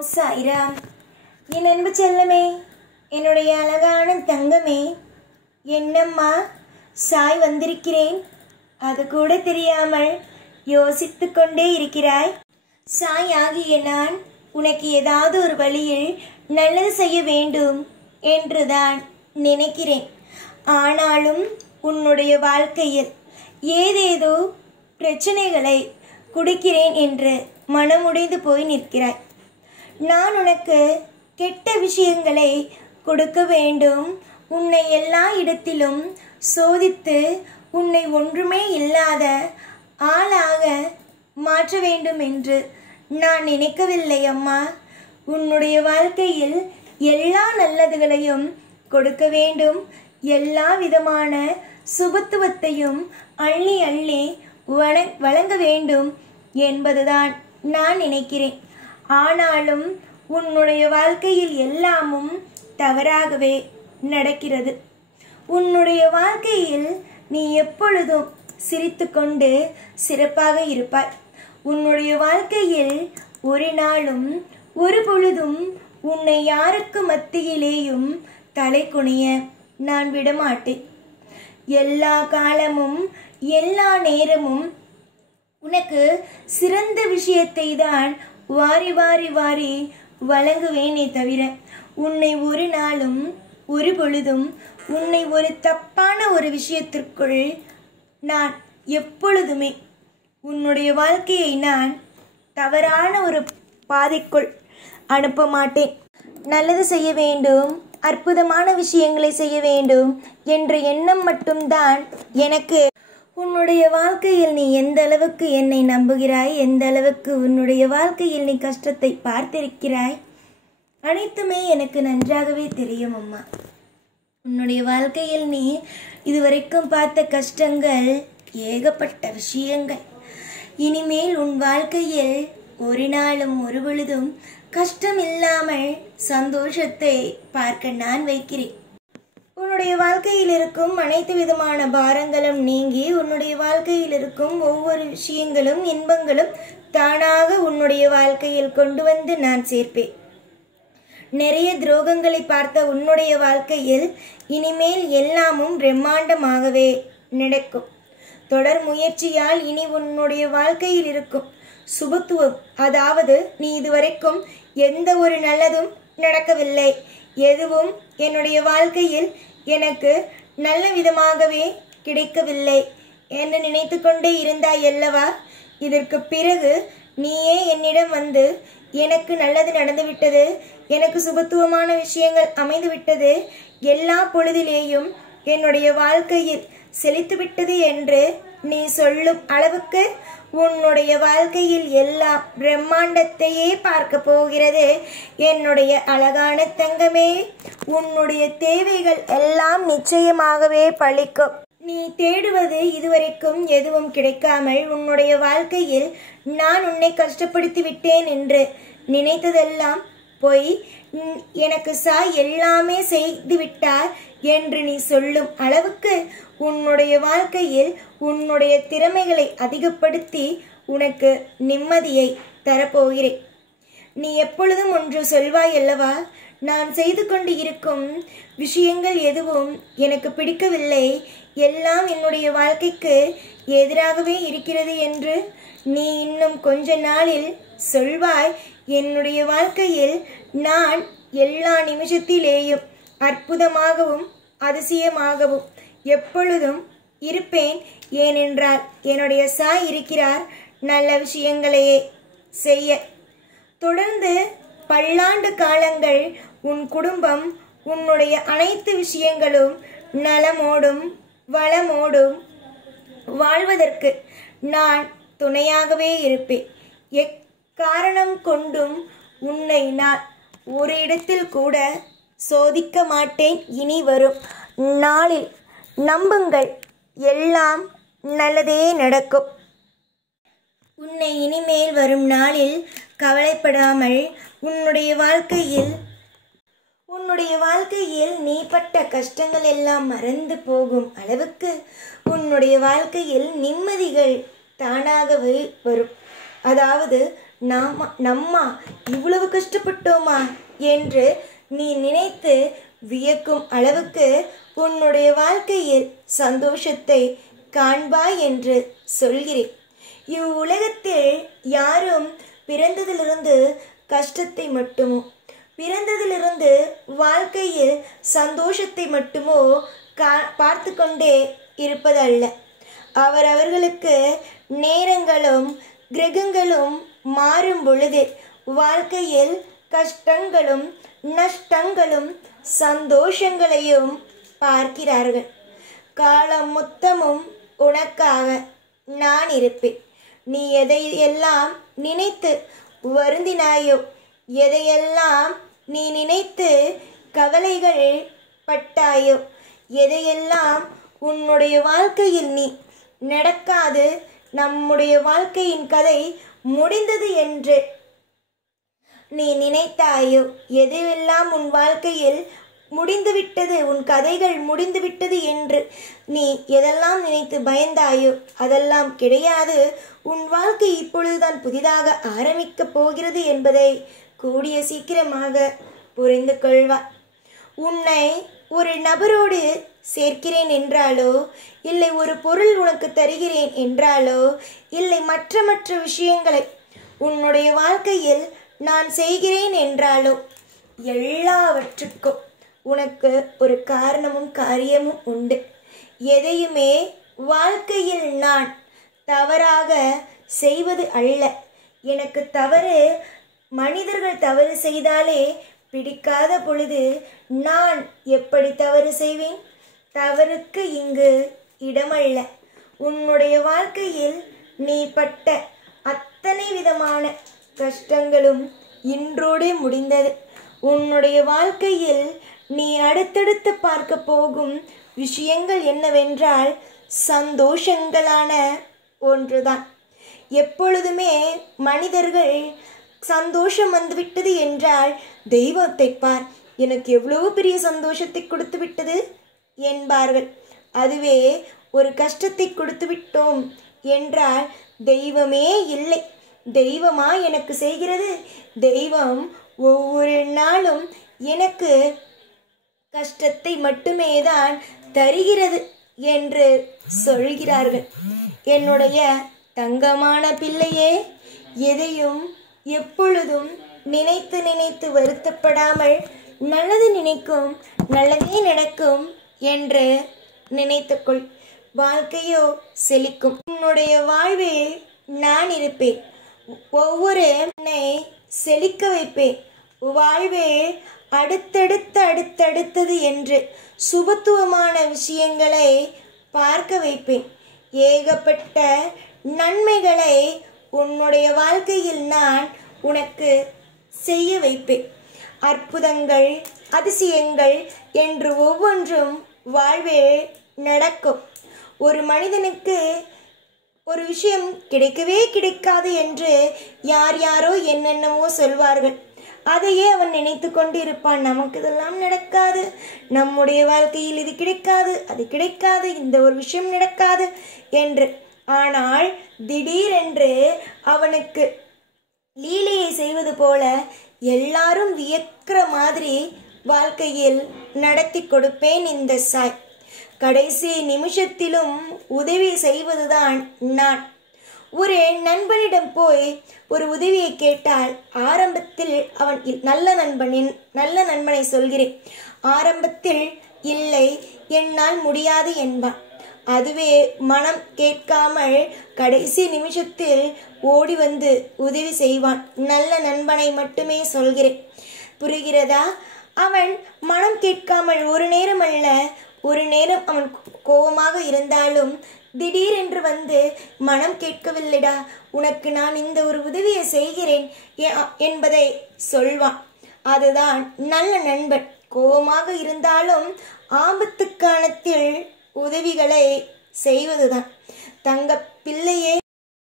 ஓம் சாய்ராம். என் அன்பு செல்லமே, என்னுடைய அழகான தங்கமே, என்னம்மா சாய் வந்திருக்கிறேன், அது கூட தெரியாமல் யோசித்து கொண்டே இருக்கிறாய். சாய் ஆகிய நான் உனக்கு ஏதாவது ஒரு வழியில் நல்லது செய்ய வேண்டும் என்றுதான் நினைக்கிறேன். ஆனாலும் உன்னுடைய வாழ்க்கையில் ஏதேதோ பிரச்சனைகளை கொடுக்கிறேன் என்று மனமுடைந்து போய் நிற்கிறாய். நான் உனக்கு கெட்ட விஷயங்களை கொடுக்க வேண்டும், உன்னை எல்லா இடத்திலும் சோதித்து உன்னை ஒன்றுமே இல்லாத ஆளாக மாற்ற வேண்டும் என்று நான் நினைக்கவில்லை அம்மா. உன்னுடைய வாழ்க்கையில் எல்லா நல்லதுகளையும் கொடுக்க வேண்டும், எல்லா விதமான சுபத்துவத்தையும் அள்ளி அள்ளி வழங்க வேண்டும் என்பதுதான் நான் நினைக்கிறேன். ஆனாலும் உன்னுடைய வாழ்க்கையில் எல்லாமும் தவறாகவே நடக்கிறது. உன்னுடைய வாழ்க்கையில் நீ எப்பொழுதும் சிரித்து கொண்டு சிறப்பாக இருப்பாய். உன்னுடைய வாழ்க்கையில் ஒரு நாளும் ஒரு பொழுதும் உன்னை யாருக்கு மத்தியிலேயும் தலை குனிய நான் விடமாட்டேன். எல்லா காலமும் எல்லா நேரமும் உனக்கு சிறந்த விஷயத்தை தான் வாரி வாரி வாரி வழங்குவேனே தவிர உன்னை ஒரு நாளும் ஒரு பொழுதும் உன்னை ஒரு தப்பான ஒரு விஷயத்திற்குள் நான் எப்பொழுதுமே உன்னுடைய வாழ்க்கையை நான் தவறான ஒரு பாதைக்குள் அனுப்ப மாட்டேன். நல்லது செய்ய வேண்டும், அற்புதமான விஷயங்களை செய்ய வேண்டும் என்ற எண்ணம் மட்டும்தான் எனக்கு. உன்னுடைய வாழ்க்கையில் நீ எந்த அளவுக்கு என்னை நம்புகிறாய், எந்த அளவுக்கு உன்னுடைய வாழ்க்கையில் நீ கஷ்டத்தை பார்த்திருக்கிறாய், அனைத்துமே எனக்கு நன்றாகவே தெரியும் அம்மா. உன்னுடைய வாழ்க்கையில் நீ இதுவரைக்கும் பார்த்த கஷ்டங்கள் ஏகப்பட்ட விஷயங்கள். இனிமேல் உன் வாழ்க்கையில் ஒரு நாளும் ஒரு பொழுதும் கஷ்டம் இல்லாமல் சந்தோஷத்தை பார்க்க நான் வைக்கிறேன். உன்னுடைய வாழ்க்கையில் இருக்கும் அனைத்து விதமான பாரங்களும் நீங்கி உன்னுடைய வாழ்க்கையில் இருக்கும் ஒவ்வொரு விஷயங்களும் இன்பங்களும் தானாக உன்னுடைய வாழ்க்கையில் கொண்டு வந்து நான் சேர்ப்பேன். நிறைய துரோகங்களை பார்த்த உன்னுடைய வாழ்க்கையில் இனிமேல் எல்லாமும் பிரம்மாண்டமாகவே நடக்கும். தொடர் முயற்சியால் இனி உன்னுடைய வாழ்க்கையில் இருக்கும் சுபத்துவம், அதாவது நீ இதுவரைக்கும் எந்த ஒரு நல்லதும் நடக்கவில்லை, எதுவும் என்னுடைய வாழ்க்கையில் எனக்கு நல்ல விதமாகவே கிடைக்கவில்லை என்று நினைத்து கொண்டே இருந்தாய் அல்லவா? இதற்கு பிறகு நீயே என்னிடம் வந்து எனக்கு நல்லது நடந்துவிட்டது, எனக்கு சுபத்துவமான விஷயங்கள் அமைந்துவிட்டது, எல்லா பொழுதிலேயும் என்னுடைய வாழ்க்கையில் செழித்துவிட்டது என்று நீ சொல்லும் அளவுக்கு உன்னுடைய வாழ்க்கையில் எல்லா பிரம்மாண்டத்தையே பார்க்க போகிறது என்னுடைய அழகான தங்கமே. உன்னுடைய தேவைகள் எல்லாம் நிச்சயமாகவே பலிக்கும். நீ தேடுவது இதுவரைக்கும் எதுவும் கிடைக்காமல் உன்னுடைய வாழ்க்கையில் நான் உன்னை கஷ்டப்படுத்தி விட்டேன் என்று நினைத்ததெல்லாம் பொய், எனக்கு சாய் எல்லாமே செய்து விட்டார் என்று நீ சொல்லும் அளவுக்கு உன்னுடைய வாழ்க்கையில் உன்னுடைய திறமைகளை அதிகப்படுத்தி உனக்கு நிம்மதியை தரப்போகிறேன். நீ எப்பொழுதும் ஒன்று சொல்வாய் அல்லவா, நான் செய்து கொண்டு இருக்கும் விஷயங்கள் எதுவும் எனக்கு பிடிக்கவில்லை, எல்லாம் என்னுடைய வாழ்க்கைக்கு எதிராகவே இருக்கிறது என்று நீ இன்னும் கொஞ்ச நாளில் சொல்வாய். என்னுடைய வாழ்க்கையில் நான் எல்லா நிமிஷத்திலேயும் அற்புதமாகவும் அதிசயமாகவும் எப்பொழுதும் இருப்பேன். ஏனென்றால் என்னுடைய சாய் இருக்கிறார் நல்ல விஷயங்களையே செய்ய. தொடர்ந்து பல்லாண்டு காலங்கள் உன் குடும்பம் உன்னுடைய அனைத்து விஷயங்களும் நலமோடும் வளமோடும் வாழ்வதற்கு நான் துணையாகவே இருப்பேன். எக்காரணம் கொண்டும் உன்னை நான் ஒரு இடத்தில் கூட சோதிக்க மாட்டேன். இனி வரும் நாளில் நம்புங்கள், எல்லாம் நல்லதே நடக்கும். உன்னை இனிமேல் வரும் நாளில் கவலைப்படாமல் உன்னுடைய வாழ்க்கையில் நீ பட்ட கஷ்டங்கள் எல்லாம் மறந்து போகும் அளவுக்கு உன்னுடைய வாழ்க்கையில் நிம்மதிகள் தானாகவே வரும். அதாவது நம்மா இவ்வளவு கஷ்டப்பட்டோமா என்று நீ நினைத்து வியக்கும் அளவுக்கு உன்னுடைய வாழ்க்கையில் சந்தோஷத்தை காண்பாய் என்று சொல்கிறேன். இவ்வுலகத்தில் யாரும் பிறந்ததிலிருந்து கஷ்டத்தை மட்டுமோ பிறந்ததிலிருந்து வாழ்க்கையில் சந்தோஷத்தை மட்டுமோ பார்த்து கொண்டே இருப்பதல்ல. அவரவர்களுக்கு நேரங்களும் கிரகங்களும் மாறும் பொழுது வாழ்க்கையில் கஷ்டங்களும் நஷ்டங்களுயும் சந்தோஷங்களையும் பார்க்கிறார்கள். காலம் மொத்தமும் உனக்காக நான் இருப்பேன். நீ எதையெல்லாம் நினைத்து வருந்தினாயோ, எதையெல்லாம் நீ நினைத்து கவலைகள் பட்டாயோ, எதையெல்லாம் உன்னுடைய வாழ்க்கையில் நீ நடக்காது நம்முடைய வாழ்க்கையின் கதை முடிந்தது என்று நீ நினைத்தாயோ, எதுவெல்லாம் உன் வாழ்க்கையில் முடிந்துவிட்டது, உன் கதைகள் முடிந்துவிட்டது என்று நீ எதெல்லாம் நினைத்து பயந்தாயோ அதெல்லாம் கிடையாது. உன் வாழ்க்கை இப்பொழுதுதான் புதிதாக ஆரம்பிக்கப் போகிறது என்பதை கூடிய சீக்கிரமாக புரிந்து கொள்வார். உன்னை ஒரு நபரோடு சேர்க்கிறேன் என்றாலோ, இல்லை ஒரு பொருள் உனக்கு தருகிறேன் என்றாலோ, இல்லை மற்ற விஷயங்களை உன்னுடைய வாழ்க்கையில் நான் செய்கிறேன் என்றாலோ, எல்லாவற்றுக்கும் உனக்கு ஒரு காரணமும் காரியமும் உண்டு. எதையுமே வாழ்க்கையில் நான் தவறாக செய்வது அல்ல. எனக்கு தவறு, மனிதர்கள் தவறு செய்தாலே பிடிக்காத பொழுது நான் எப்படி தவறு செய்வேன்? தவறுக்கு இங்கு இடமல்ல. உன்னுடைய வாழ்க்கையில் நீ பட்ட அத்தனை விதமான கஷ்டங்களும் இன்றோடு முடிந்தது. உன்னுடைய வாழ்க்கையில் நீ அடுத்தடுத்து பார்க்க போகும் விஷயங்கள் என்னவென்றால் சந்தோஷங்களான ஒன்றுதான். எப்பொழுதுமே மனிதர்கள் சந்தோஷம் வந்துவிட்டது என்றால் தெய்வத்தை பார், எனக்கு எவ்வளவு பெரிய சந்தோஷத்தை கொடுத்து விட்டது என்பார்கள். அதுவே ஒரு கஷ்டத்தை கொடுத்து விட்டோம் என்றால் தெய்வமே இல்லை, தெய்வமா எனக்கு செய்கிறது, தெய்வம் ஒவ்வொரு நாளும் எனக்கு கஷ்டத்தை மட்டுமே தான் தருகிறது என்று சொல்கிறார்கள். என்னுடைய தங்கமான பிள்ளையே, எதையும் எப்பொழுதும் நினைத்து நினைத்து வருத்தப்படாமல் நல்லது நினைக்கும், நல்லதே நடக்கும் என்று நினைத்துக்கொள். வாழ்க்கையோ செழிக்கும். உன்னுடைய வாழ்வில் நான் இருப்பேன். ஒவ்வொரு செழிக்க வைப்பேன். வாழ்வே அடுத்தடுத்தது என்று சுபத்துவமான விஷயங்களை பார்க்க வைப்பேன். ஏகப்பட்ட நன்மைகளை உன்னுடைய வாழ்க்கையில் நான் உனக்கு செய்ய வைப்பேன். அற்புதங்கள், அதிசயங்கள் என்று ஒவ்வொன்றும் வாழ்வில் நடக்கும். ஒரு மனிதனுக்கு ஒரு விஷயம் கிடைக்கவே கிடைக்காது என்று யாரோ என்னென்னவோ சொல்வார்கள். அதையே அவன் நினைத்து கொண்டு இருப்பான். நமக்கு இதெல்லாம் நடக்காது, நம்முடைய வாழ்க்கையில் இது கிடைக்காது, அது கிடைக்காது, இந்த ஒரு விஷயம் நடக்காது என்று. ஆனால் திடீரென்று அவனுக்கு லீலையை செய்வது போல எல்லாரும் வியக்கிற மாதிரி வாழ்க்கையில் நடத்தி கொடுப்பேன் இந்த சாய். கடைசி நிமிஷத்திலும் உதவி செய்வதுதான் நான். ஒரு நண்பனிடம் போய் ஒரு உதவியை கேட்டால் ஆரம்பத்தில் அவன் நல்ல நண்பனை சொல்கிறேன், ஆரம்பத்தில் இல்லை என்னால் முடியாது என்பான். அதுவே மனம் கேட்காமல் கடைசி நிமிஷத்தில் ஓடி வந்து உதவி செய்வான். நல்ல நண்பனை மட்டுமே சொல்கிறேன், புரிகிறதா? அவன் மனம் கேட்காமல் ஒரு நேரம் அல்ல, ஒரு நேரம் அவன் கோபமாக இருந்தாலும் திடீரென்று வந்து மனம் கேட்கவில்லைடா, உனக்கு நான் இந்த ஒரு உதவியை செய்கிறேன் என்பதை சொல்வான். அதுதான் நல்ல நண்பன். கோபமாக இருந்தாலும் ஆபத்து காலத்தில் உதவிகளை செய்வதுதான். தங்க பிள்ளையே,